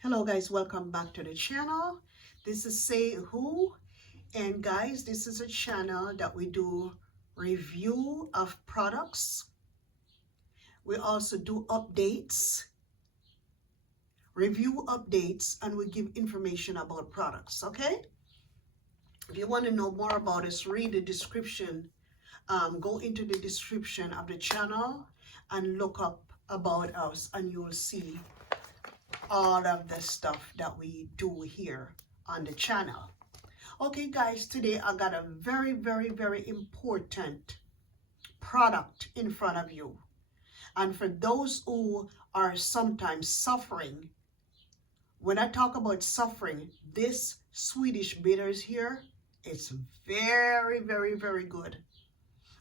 Hello guys, welcome back to the channel. This is Say Who, and guys, this is a channel that we do review of products. We also do updates, review updates, and we give information about products. Okay, if you want to know more about us, read the description. Go into the description of the channel and look up about us, and you will see all of the stuff that we do here on the channel. Okay guys, today I got a very important product in front of you, and for those who are sometimes suffering, when I talk about suffering, this Swedish bitters here, it's very good.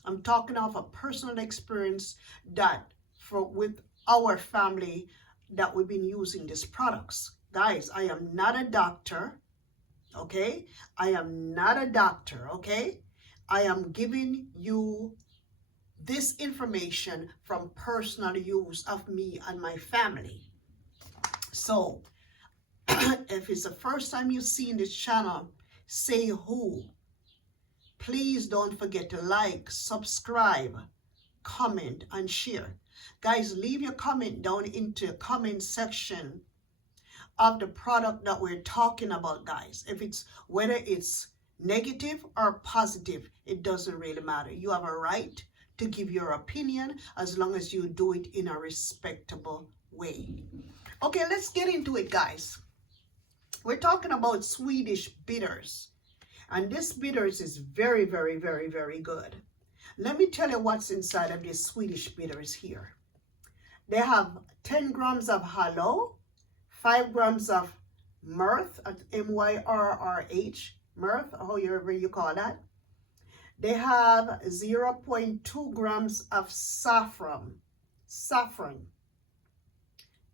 I'm talking of a personal experience that with our family that we've been using these products. Guys, I am not a doctor, okay? I am not a doctor, okay? I am giving you this information from personal use of me and my family. So, if it's the first time you've seen this channel, Say Who, please don't forget to like, subscribe, comment, and share. Guys, leave your comment down into the comment section of the product that we're talking about, guys. If it's whether it's negative or positive, it doesn't really matter. You have a right to give your opinion as long as you do it in a respectable way. Okay, let's get into it, guys. We're talking about Swedish bitters, and this bitters is very good. Let me tell you what's inside of these Swedish bitters here. They have 10 grams of Halo, 5 grams of mirth, M-Y-R-R-H, mirth, however you call that. They have 0.2 grams of saffron,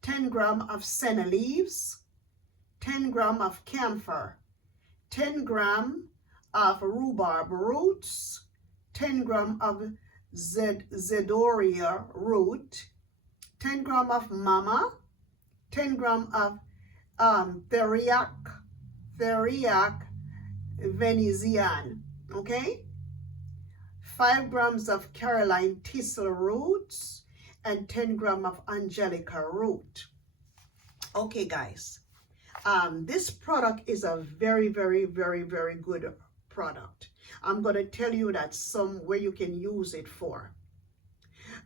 10 grams of senna leaves, 10 grams of camphor, 10 grams of rhubarb roots, 10 grams of zedoria root, 10 grams of mama, 10 grams of theriac venesian, okay? 5 grams of Caroline thistle roots, and 10 grams of angelica root. Okay, guys. This product is a very good product. I'm going to tell you that where you can use it for.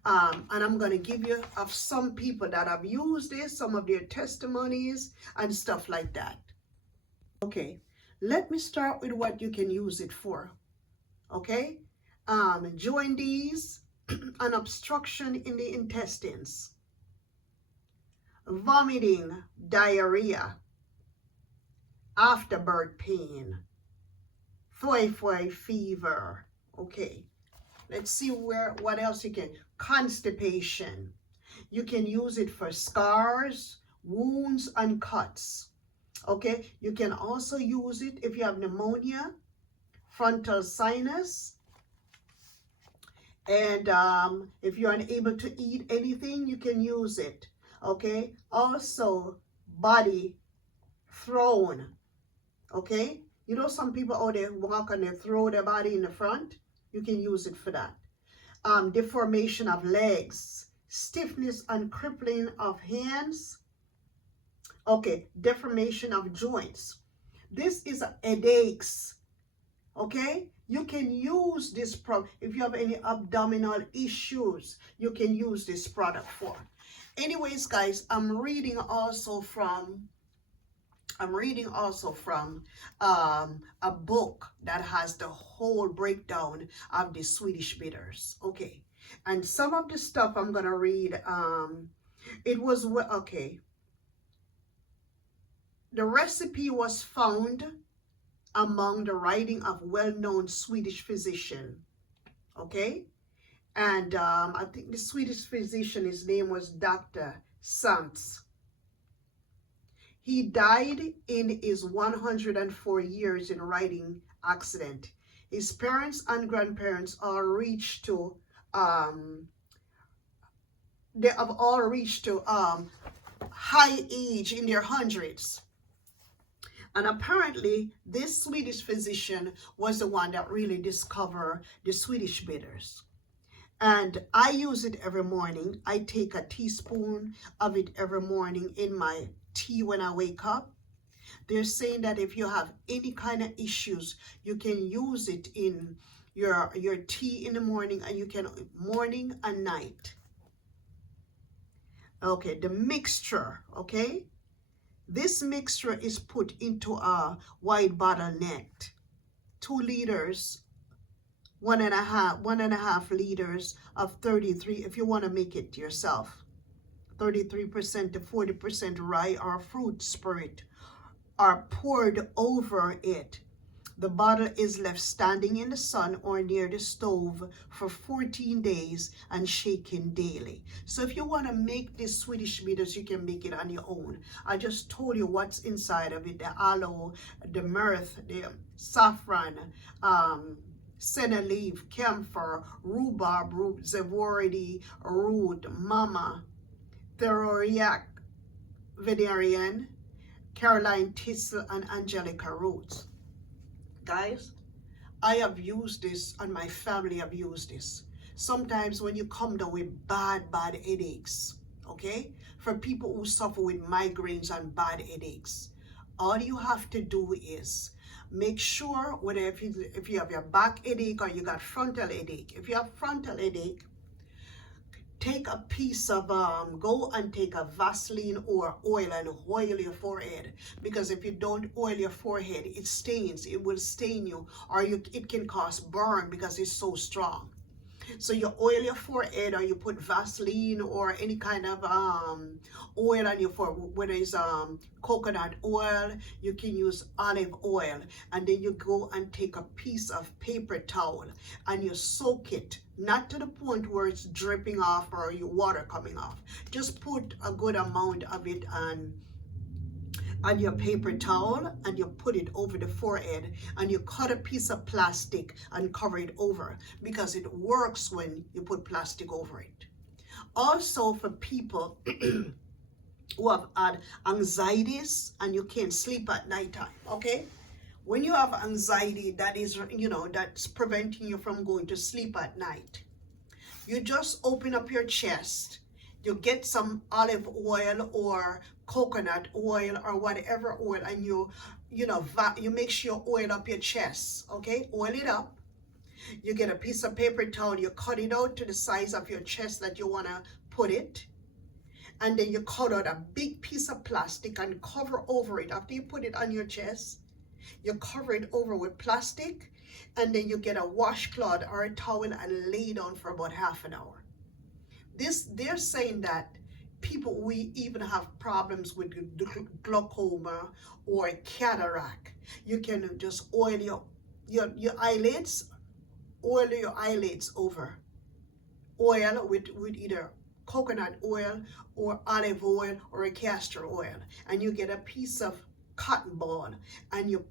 And I'm going to give you of some people that have used this, some of their testimonies and stuff like that. Okay, let me start with what you can use it for. Okay, jaundice, an obstruction in the intestines, vomiting, diarrhea, afterbirth pain, typhoid fever. Okay, let's see what else you can. Constipation. You can use it for scars, wounds, and cuts. Okay, you can also use it if you have pneumonia, frontal sinus, and if you're unable to eat anything, you can use it. Okay, also body thrown. Okay, you know some people out there walk and they throw their body in the front. You can use it for that. Deformation of legs, stiffness and crippling of hands. Okay, deformation of joints. This is headaches. Okay, you can use this product if you have any abdominal issues. You can use this product for. Anyways, guys, I'm reading also from a book that has the whole breakdown of the Swedish bitters. Okay, and some of the stuff I'm gonna read. It was okay. The recipe was found among the writing of well-known Swedish physician. Okay, and I think the Swedish physician, his name was Dr. Santz. He died in his 104 years in riding accident. His parents and grandparents all reached to they have all reached to high age, in their hundreds. And apparently, this Swedish physician was the one that really discovered the Swedish bitters. And I use it every morning. I take a teaspoon of it every morning in my tea when I wake up. They're saying that if you have any kind of issues, you can use it in your tea in the morning, and you can morning and night. Okay, the mixture, okay? This mixture is put into a wide bottle net, 2 liters, one and a half liters of 33, if you want to make it yourself, 33% to 40% rye or fruit spirit are poured over it. The bottle is left standing in the sun or near the stove for 14 days and shaken daily. So if you want to make this Swedish bitters, you can make it on your own. I just told you what's inside of it: the aloe, the myrrh, the saffron, senna leaf, camphor, rhubarb root, zevority root, mama, theriac, valerian, Caroline thistle, and angelica roots. Guys, I have used this, and my family have used this. Sometimes when you come down with bad headaches, okay? For people who suffer with migraines and bad headaches, all you have to do is make sure, whether if you have your back headache or you got frontal headache. If you have frontal headache, take a piece of, go and take a Vaseline or oil and oil your forehead. Because if you don't oil your forehead, it stains. It will stain you, or it can cause burn because it's so strong. So you oil your forehead, or you put Vaseline or any kind of oil on your forehead, whether it's coconut oil, you can use olive oil, and then you go and take a piece of paper towel and you soak it, not to the point where it's dripping off or your water coming off. Just put a good amount of it on your paper towel, and you put it over the forehead, and you cut a piece of plastic and cover it over, because it works when you put plastic over it. Also, for people who have had anxieties and you can't sleep at nighttime, okay? When you have anxiety that is, that's preventing you from going to sleep at night, you just open up your chest, you get some olive oil or coconut oil or whatever oil, and you make sure you oil up your chest, okay? Oil it up. You get a piece of paper towel, you cut it out to the size of your chest that you want to put it, and then you cut out a big piece of plastic and cover over it. After you put it on your chest, you cover it over with plastic, and then you get a washcloth or a towel and lay down for about half an hour. They're saying that people, we even have problems with glaucoma or cataract, you can just oil your eyelids, oil your eyelids over. Oil with either coconut oil or olive oil or a castor oil, and you get a piece of cotton ball, and you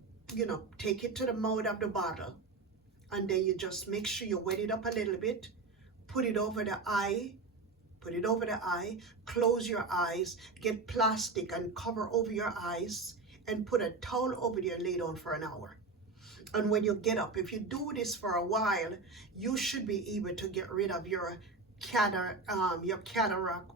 take it to the mouth of the bottle, and then you just make sure you wet it up a little bit, put it over the eye, close your eyes, get plastic and cover over your eyes, and put a towel over there, lay down for an hour. And when you get up, if you do this for a while, you should be able to get rid of your cataract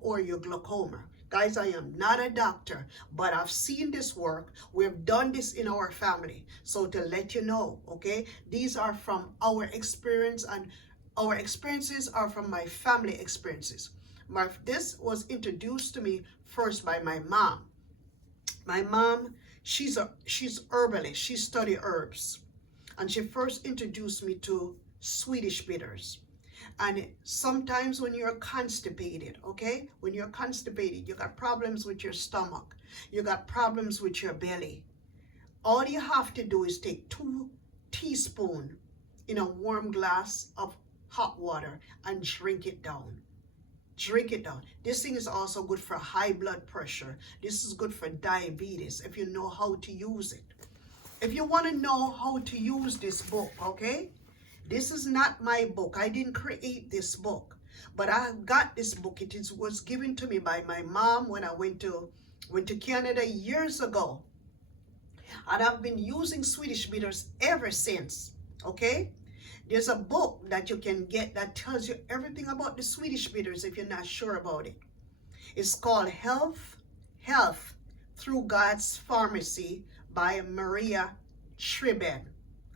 or your glaucoma. Guys, I am not a doctor, but I've seen this work. We've done this in our family. So to let you know, okay, these are from our experience, and our experiences are from my family experiences. This was introduced to me first by my mom. My mom, she's herbalist. She studied herbs, and she first introduced me to Swedish bitters. And sometimes when you're constipated, okay, when you're constipated, you got problems with your stomach, you got problems with your belly, all you have to do is take 2 teaspoons in a warm glass of hot water and drink it down. Drink it down. This thing is also good for high blood pressure. This is good for diabetes, if you know how to use it. If you want to know how to use this book, okay, this is not my book. I didn't create this book. But I got this book. Was given to me by my mom when I went to Canada years ago. And I've been using Swedish bitters ever since. Okay? There's a book that you can get that tells you everything about the Swedish bitters if you're not sure about it. It's called Health Through God's Pharmacy by Maria Schrieben.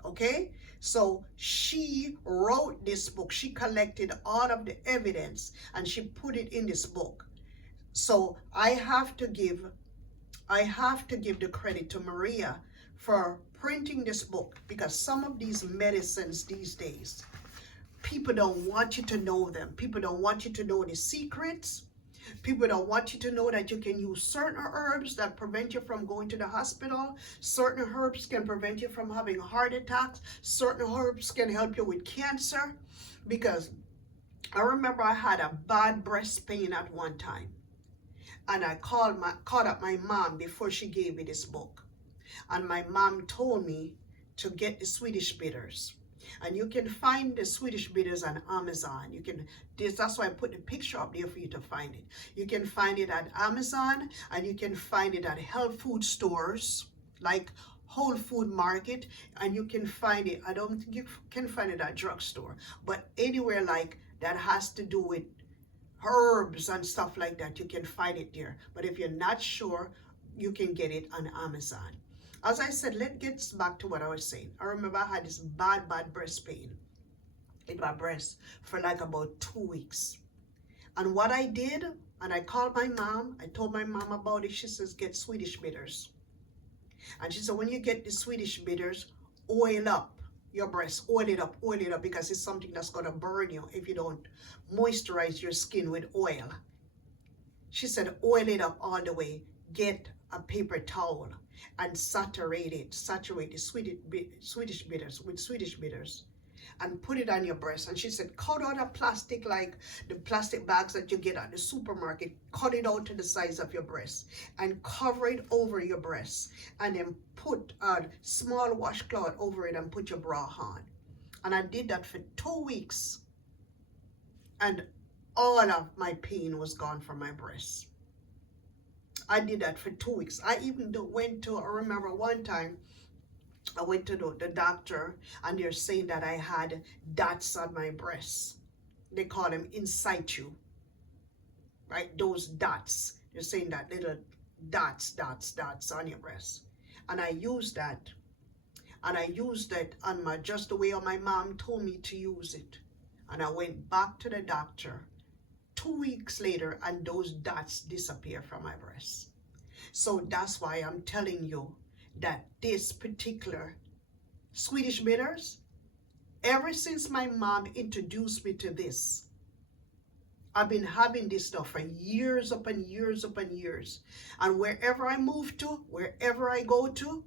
Okay? So she wrote this book. She collected all of the evidence and she put it in this book. So I have to give the credit to Maria for printing this book, because some of these medicines these days, people don't want you to know them. People don't want you to know the secrets. People don't want you to know that you can use certain herbs that prevent you from going to the hospital. Certain herbs can prevent you from having heart attacks. Certain herbs can help you with cancer. Because I remember I had a bad breast pain at one time. And I called up my mom before she gave me this book. And my mom told me to get the Swedish bitters. And you can find the Swedish bitters on Amazon. That's why I put the picture up there for you to find it. You can find it at Amazon, and you can find it at health food stores like Whole Food Market, and you can find it, I don't think you can find it at drugstore, but anywhere like that has to do with herbs and stuff like that, you can find it there. But if you're not sure, you can get it on Amazon. As I said, let's get back to what I was saying. I remember I had this bad breast pain in my breast for like about 2 weeks. And what I did, and I called my mom, I told my mom about it. She says, get Swedish bitters. And she said, when you get the Swedish bitters, oil up your breast, oil it up, because it's something that's going to burn you if you don't moisturize your skin with oil. She said, oil it up all the way. Get a paper towel and saturate the Swedish bitters with Swedish bitters, and put it on your breast. And she said, cut out a plastic, like the plastic bags that you get at the supermarket, cut it out to the size of your breast and cover it over your breast, and then put a small washcloth over it and put your bra on. And I did that for 2 weeks, and all of my pain was gone from my breast. I did that for 2 weeks. I remember one time I went to the doctor, and they're saying that I had dots on my breasts. They call them in situ, right? Those dots. They're saying that little dots on your breast. And I used that. And I used it on just the way my mom told me to use it. And I went back to the doctor 2 weeks later, and those dots disappear from my breast. So that's why I'm telling you that this particular Swedish bitters, ever since my mom introduced me to this, I've been having this stuff for years upon years upon years. And wherever I move to, wherever I go to,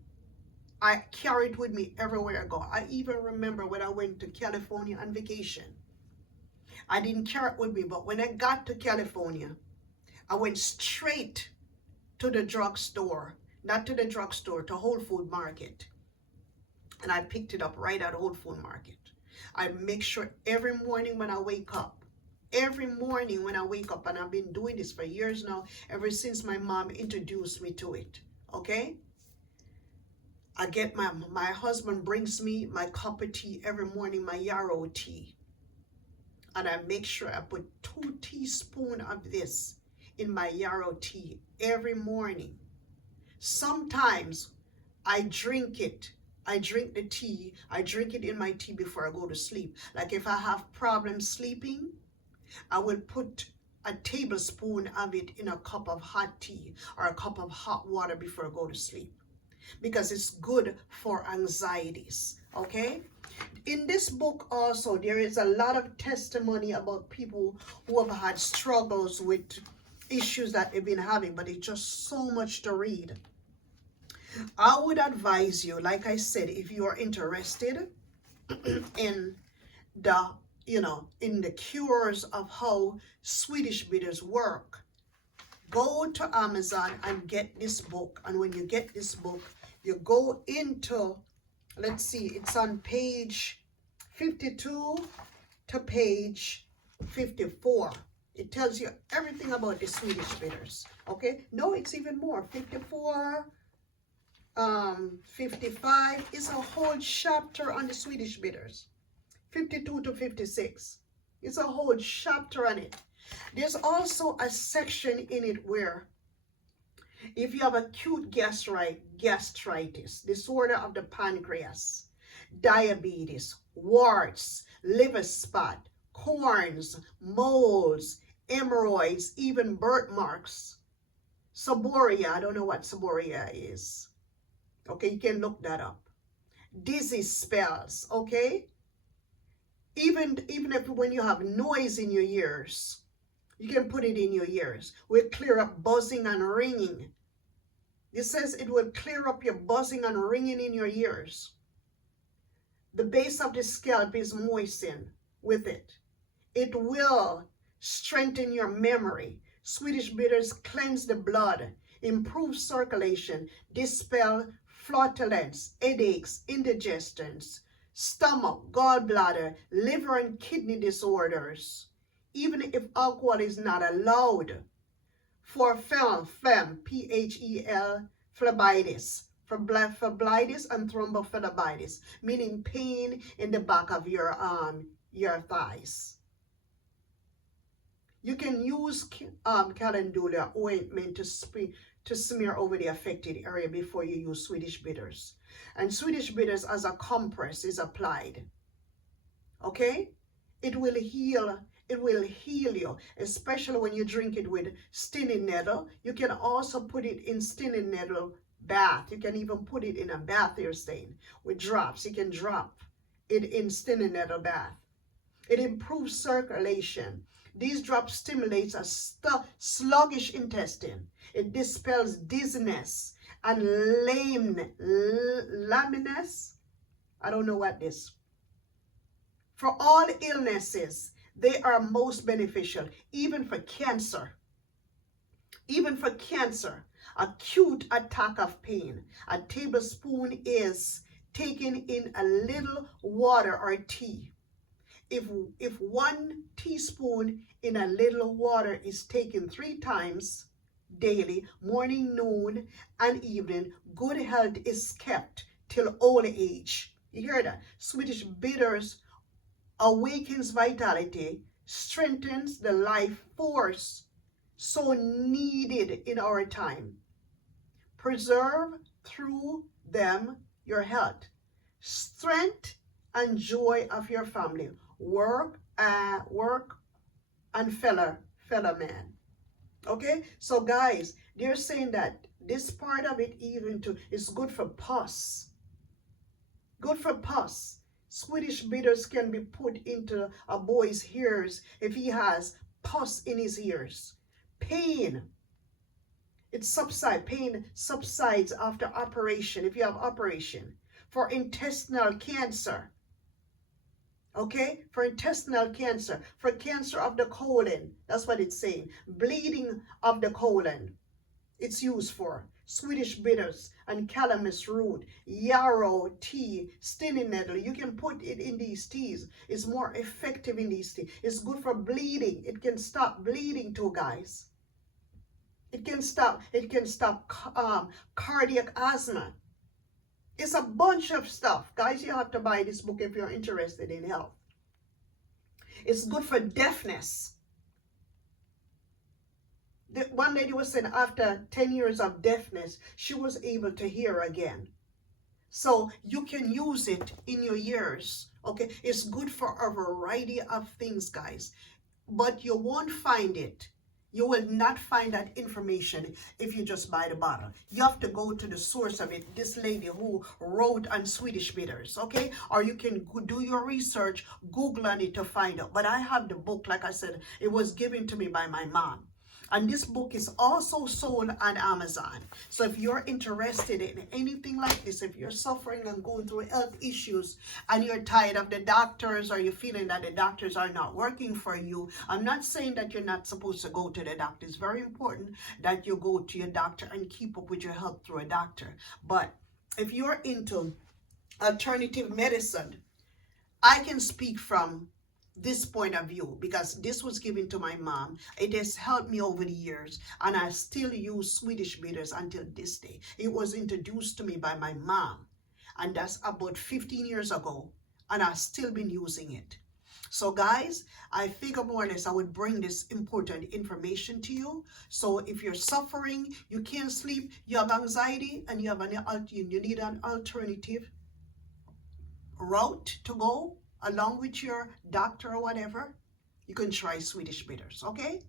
I carry it with me everywhere I go. I even remember when I went to California on vacation. I didn't carry it with me, but when I got to California, I went straight to the drugstore, not to the drugstore, to Whole Food Market. And I picked it up right at Whole Food Market. I make sure every morning when I wake up, and I've been doing this for years now, ever since my mom introduced me to it, okay? I get my husband brings me my cup of tea every morning, my yarrow tea. And I make sure I put 2 teaspoons of this in my yarrow tea every morning. Sometimes I drink it. I drink the tea. I drink it in my tea before I go to sleep. Like if I have problems sleeping, I will put a tablespoon of it in a cup of hot tea or a cup of hot water before I go to sleep, because it's good for anxieties, okay? In this book also, there is a lot of testimony about people who have had struggles with issues that they've been having, but it's just so much to read. I would advise you, like I said, if you are interested in the cures of how Swedish bitters work, go to Amazon and get this book. And when you get this book, you go into, let's see, it's on page 52 to page 54. It tells you everything about the Swedish bitters. Okay, no, it's even more. 54, 55 is a whole chapter on the Swedish bitters. 52 to 56. It's a whole chapter on it. There's also a section in it where if you have acute gastritis, disorder of the pancreas, diabetes, warts, liver spot, corns, moles, hemorrhoids, even birthmarks, seborrhea, I don't know what seborrhea is. Okay, you can look that up. Dizzy spells, okay? Even if when you have noise in your ears, you can put it in your ears. Will clear up buzzing and ringing. It says it will clear up your buzzing and ringing in your ears. The base of the scalp is moistened with it. It will strengthen your memory. Swedish bitters cleanse the blood, improve circulation, dispel flatulence, headaches, indigestions, stomach, gallbladder, liver and kidney disorders, even if alcohol is not allowed. For phlegm, P-H-E-L, phlebitis, for phlebitis and thrombophlebitis, meaning pain in the back of your thighs. You can use calendula ointment to smear over the affected area before you use Swedish bitters. And Swedish bitters as a compress is applied. Okay? It will heal you, especially when you drink it with stinging nettle. You can also put it in stinging nettle bath. You can even put it in a bath you're staying with drops. You can drop it in stinging nettle bath. It improves circulation. These drops stimulates a sluggish intestine. It dispels dizziness and lameness. I don't know what this. For all illnesses, they are most beneficial, even for cancer. Even for cancer, acute attack of pain. A tablespoon is taken in a little water or tea. If 1 teaspoon in a little water is taken 3 times daily, morning, noon, and evening, good health is kept till old age. You hear that? Swedish bitters awakens vitality, strengthens the life force so needed in our time. Preserve through them your health, strength, and joy of your family, work and fellow man. Okay, so guys, they're saying that this part of it even too is good for pus. Good for pus. Swedish bitters can be put into a boy's ears if he has pus in his ears. Pain. Pain subsides after operation, if you have operation. For intestinal cancer. Okay? For intestinal cancer. For cancer of the colon. That's what it's saying. Bleeding of the colon. It's used for. Swedish bitters and calamus root, yarrow tea, stinging nettle. You can put it in these teas. It's more effective in these teas. It's good for bleeding. It can stop bleeding too, guys. It can stop cardiac asthma. It's a bunch of stuff. Guys, you have to buy this book if you're interested in health. It's good for deafness. One lady was saying after 10 years of deafness, she was able to hear again. So you can use it in your ears. Okay, it's good for a variety of things, guys. But you won't find it. You will not find that information if you just buy the bottle. You have to go to the source of it. This lady who wrote on Swedish bitters, okay? Or you can do your research, Google on it to find out. But I have the book, like I said, it was given to me by my mom. And this book is also sold on Amazon. So if you're interested in anything like this, if you're suffering and going through health issues and you're tired of the doctors or you're feeling that the doctors are not working for you, I'm not saying that you're not supposed to go to the doctor. It's very important that you go to your doctor and keep up with your health through a doctor. But if you're into alternative medicine, I can speak from this point of view, because this was given to my mom. It has helped me over the years, and I still use Swedish bitters until this day. It was introduced to me by my mom, and that's about 15 years ago, and I've still been using it. So guys, I figure more or less I would bring this important information to you. So if you're suffering, you can't sleep, you have anxiety, and you need an alternative route to go along with your doctor or whatever, you can try Swedish bitters, okay?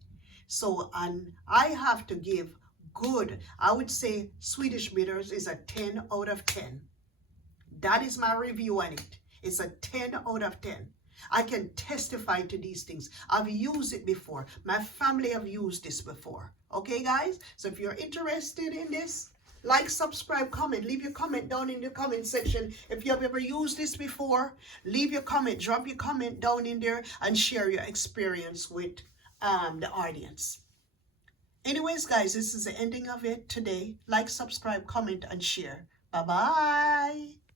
So, and I have to give good, I would say Swedish bitters is a 10 out of 10. That is my review on it. It's a 10 out of 10. I can testify to these things. I've used it before. My family have used this before. Okay, guys? So if you're interested in this, like, subscribe, comment. Leave your comment down in the comment section. If you have ever used this before, leave your comment. Drop your comment down in there and share your experience with the audience. Anyways, guys, this is the ending of it today. Like, subscribe, comment, and share. Bye-bye.